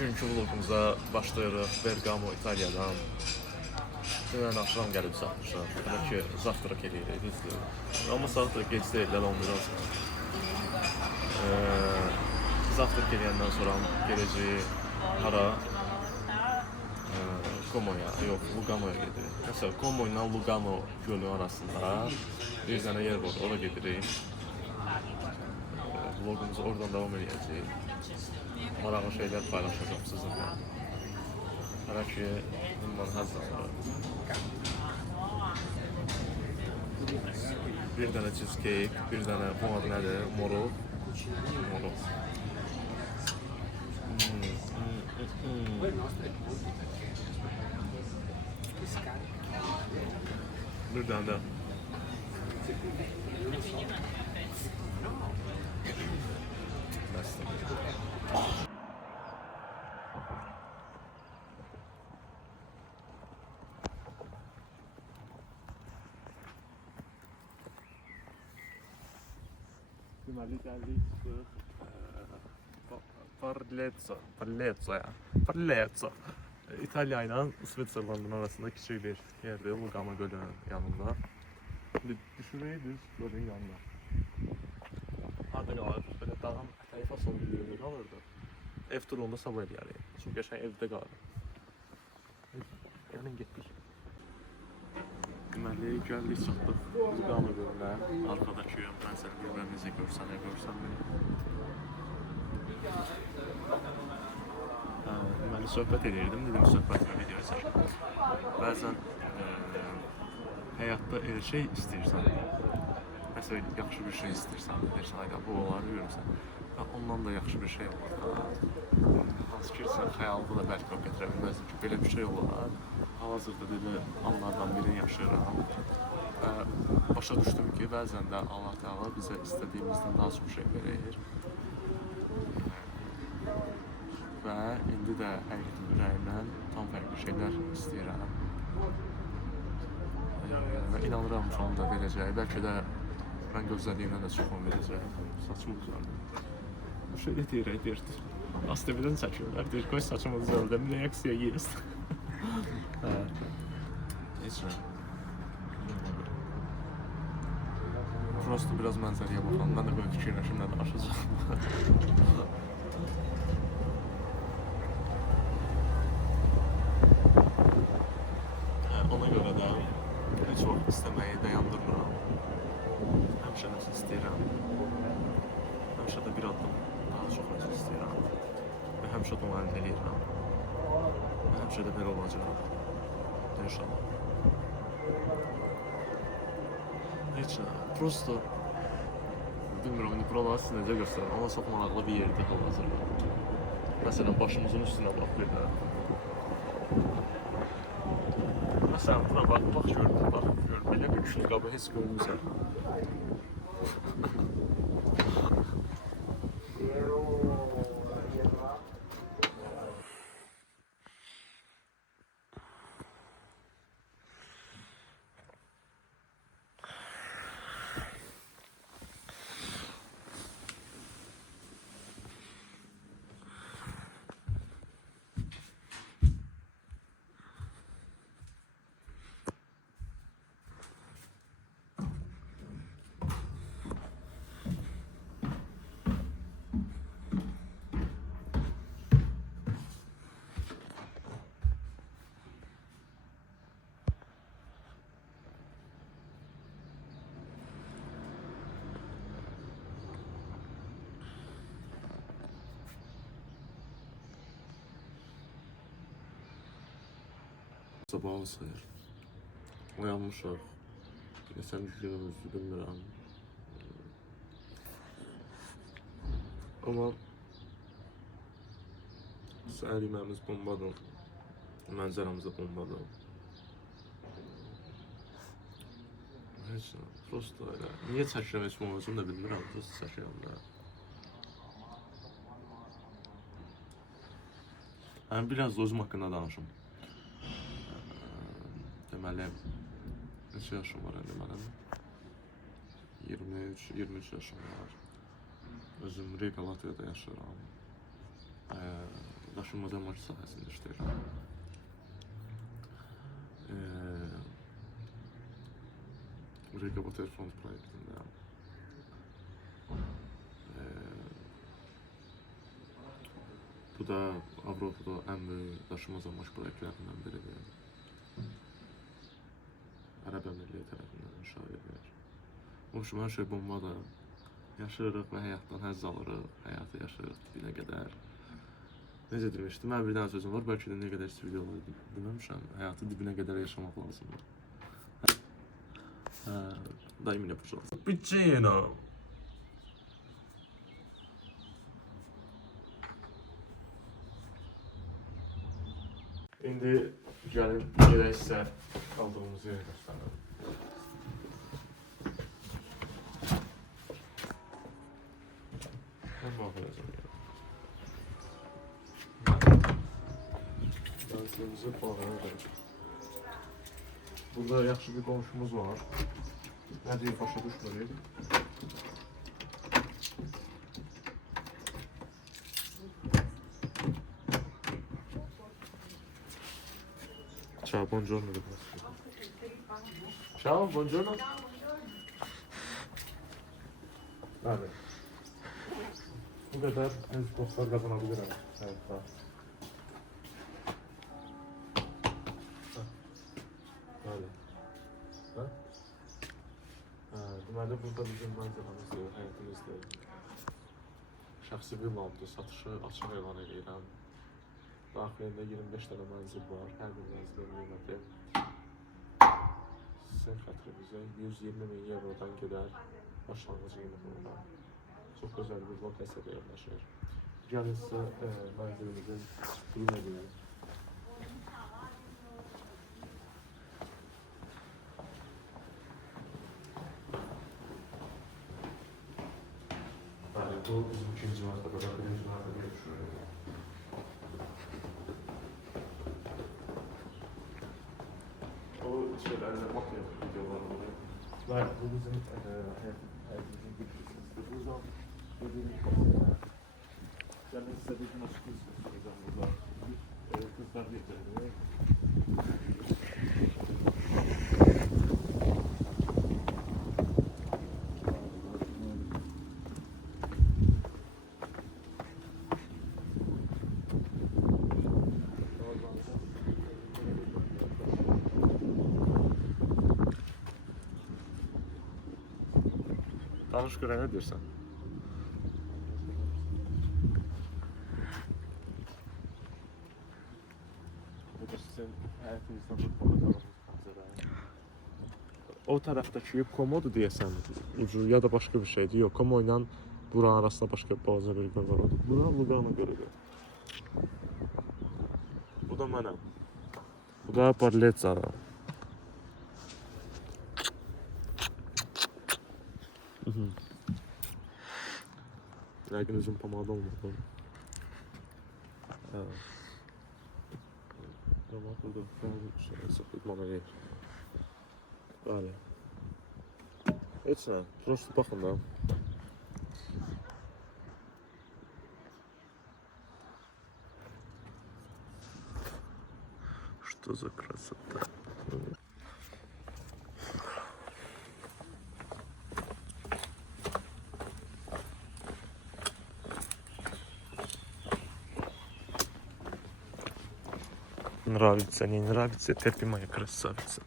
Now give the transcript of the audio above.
Bugünkü vlogumuza başlayırıq. Bergamo, İtaliyadan. Dünən axşam gəlib satmışlar. Hələ ki, zavtrak eləyirik, düzdür. Amma saat da gec deyil, 11-dan sonra. Zavtrak eləyəndən sonra gedəcəyik hara? Como'ya, yox, Lugano'ya gedirik. Məsələn, Como ilə Lugano gölü arasında bir dənə yer var, ora gedirik. Vlogumuzu oradan davam edəcəyik. Maraqlı şeyler paylaşacağım sizinle. Hələ ki, bundan həzz alırım. Bir dənə cheesecake, bir dənə, bu adı nədir? Morov. Morov. Bir dənə də. Deməli gəldik Parlezzo. İtalya ilə Switzerlandın arasında kiçik bir yerdir, Lugano gölünün yanında. Düşürək düz gölün yanında. Harada qalır? Belə dağın ətəyi fasol bir yerdə qalırdı. Ev turunda sabah eləyərik. Çünki qəşəng evdə qalır. Gəlin getdik. Deməli, gəldik, çıxdıq Lugano gölünə. Arkadakı mənzərə bir-birimizi görsən beni. Deməli, söhbət edirdim, dedim söhbətimi videoya çəkim. Bəzən həyatda elə şey istəyirsən, məsələn, yaxşı bir şey istəyirsən, deyirsən, ayda bu olar, görürsən. Ondan da yaxşı bir şey olur. Hansı ki, sən xəyalda da bəlkə o gətirə bilməzdir ki, belə bir şey olar. Hal-hazırda belə anlardan birini yaşayıram. Başa düşdüm ki, bəzən də Allah Teala bizə istədiyimizdən daha çox şey verir. Və indi də həqiqətən ürəyimdən tam fərqli şeylər istəyirəm. Və inanıram ki, onu da verəcək. Bəlkə də mən gözlədiyimdən də çox onu verəcək. Saçım düzəldi. Bu şeydə deyir. Astevidən çəkiyorlar. Deyir, qoy saçımı düzəldim, reaksiya есть. Heç nə. Prosto biraz mənzərəyə baxalım. Mən də böyle fikirləşim, nə danışacağım. Ona görə də heç vaxt istəməyi dayandırmıram. Həmişə nəsə istəyirəm. Həmişə də bir addım daha çox nəsə istəyirəm. Və həmişə də onu əldə edirəm. Və həmişə də belə olacaq. İnşallah. Heç nə. Prosto bilmirəm, indi buraları sizə necə göstərim, amma çox maraqlı bir yerdir hal-hazırda. Məsələn, başımızın üstünə bax bir də. Məsələn, buna bax gör. Belə bir kül qabı heç görmüsən. Sabahı sayır. Uyanmışıq. Geçen günümüzü bilmirəm. Amma səhər yeməyimiz bombadır. Mənzərəmiz də bombadır. Heç nə. Prosto elə. Niyə çəkirəm heç olmasını da bilmirəm. Prosto çəkirəm da. Biraz da özüm haqqında danışım. Deməli, neçə yaşım var indi mənim? 23 yaşım var. Özüm Riga, Latviyada yaşayıram. daşınmaz əmlak sahəsində işləyirəm. Regabotel fond proyektində. Bu da Avropada ən böyük daşınmaz əmlak proyektlərindən biridir. Ərəb Əmirliyi tərəfindən inşa edilir. Hər şey bombadır. Yaşayırıq və həyatdan həzz alırıq. Həyatı yaşayırıq dibinə qədər. Necə demişdim, mən bir dənə sözüm var. Bəlkə də nə qədər videoları deməmişəm. Həyatı dibinə qədər yaşamaq lazımdır. Daim yine pожалуйста. Печено. İndi gəlin gedək sizə kaldığımız yeri göstərelim. Mən baxacağım. Dansımızı bağlayalım. Burada yaxşı bir qonşumuz var. Nə deyir, başa düşmürük. Ciao, buongiorno. Ciao, buongiorno. Hadi. Bu kadar en postlar kazanabilirim. Evet, tamam. Hadi. Ha? Deməli, burada bizim mənzərəmizdir, həyatımızdır. Şəxsi villamdır, satışı açıq elan edirəm. Daxilində 25 dənə mənzil var, hər bir mənzilin qiyməti sizin xətrinizə 120.000 eurodan gedər başlanğıc qiyməti olan. Çox gözəl bir lokasiyada yerləşir. Gəlin sizə mənzilimizin qiyməti edeyim. Bu bizim ikinci mərtəbədə, birinci mərtəbəyə düşürük. O şeylərlə makine videoları oluyor. Bu bizim həyatımızın bir kısmıdır. Buradan dediğimiz basınlar. Yani size bir gün açık göstereceğim burada. Kızlar getirdi. Danış görə nə deyirsən? Bu da sizin həyatınızdan bir qonaqlarımız mənzərəyi. O tərəfdəki komodu deyəsən, ucu ya da başqa bir şeydir. Yox, komo ilə buranın arasında başqa balaca bir qar var. Bura Lugana görüdür. Bu da mənəm. Bu da Parletsa. Lakin uzun pomada olmadı. Ama burada şey sıklıkmana değil. Böyle. Heç nə, просто baxın da. Что за красота? Нравится, не нравится, терпи, моя красавица.